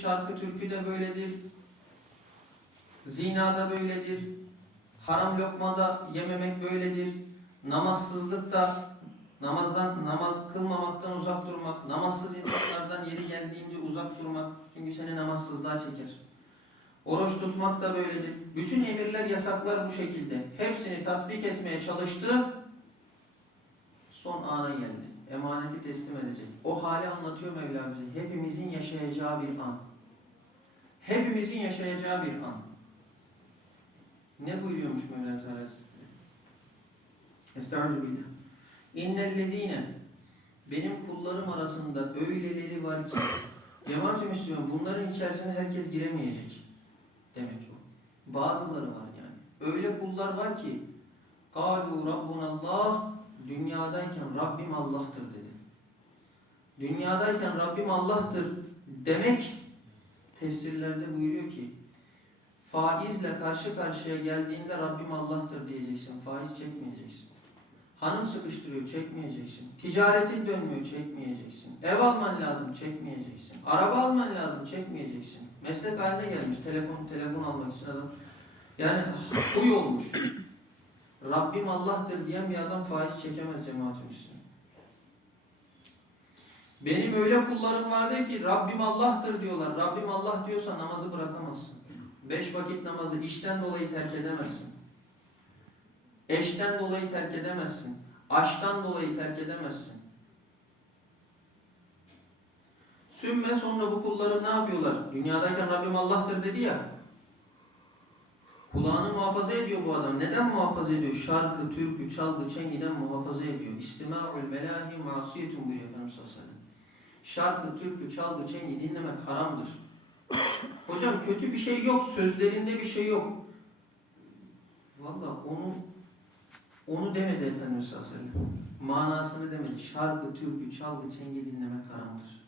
Şarkı türkü de böyledir. Zina da böyledir. Haram lokmada yememek böyledir. Namazsızlık da namazdan namaz kılmamaktan uzak durmak, namazsız insanlardan yeri geldiğince uzak durmak. Çünkü seni namazsızlığa çeker. Oruç tutmak da böyledir. Bütün emirler, yasaklar bu şekilde. Hepsini tatbik etmeye çalıştı. Son ana geldi. Emaneti teslim edecek. O hali anlatıyor Mevla. Hepimizin yaşayacağı bir an. Hepimizin yaşayacağı bir an. Ne buyuruyormuş Mevla Teala Hazretleri? Estağfirullah. İnnellezine benim kullarım arasında öyleleri var ki Cemaat-i Müslüman bunların içerisine herkes giremeyecek. Demek o. Bazıları var yani. Öyle kullar var ki Kalu Rabbunallah dünyadayken Rabbim Allah'tır dedi. Dünyadayken Rabbim Allah'tır demek tefsirlerde buyuruyor ki faizle karşı karşıya geldiğinde Rabbim Allah'tır diyeceksin. Faiz çekmeyeceksin. Hanım sıkıştırıyor çekmeyeceksin. Ticaretin dönmüyor çekmeyeceksin. Ev alman lazım çekmeyeceksin. Araba alman lazım çekmeyeceksin. Meslek haline gelmiş telefon telefon almak için adam. Yani huy olmuş. Rabbim Allah'tır diyen bir adam faiz çekemez cemaat-i Müslüman. Benim öyle kullarım vardır ki Rabbim Allah'tır diyorlar. Rabbim Allah diyorsa namazı bırakamazsın. Beş vakit namazı işten dolayı terk edemezsin. Eşten dolayı terk edemezsin. Aştan dolayı terk edemezsin. Sümme sonra bu kullarım ne yapıyorlar? Dünyadayken Rabbim Allah'tır dedi ya. Kulağını muhafaza ediyor bu adam. Neden muhafaza ediyor? Şarkı, türkü, çalgı, çengiden muhafaza ediyor. İstima'ul melahi masiyetun buyuruyor Efendimiz sallallahu. Şarkı, türkü, çalgı, çengi dinlemek haramdır. Hocam kötü bir şey yok. Sözlerinde bir şey yok. Valla onu onu demedi Efendimiz sallallahu. Manasını demedi. Şarkı, türkü, çalgı, çengi dinlemek haramdır.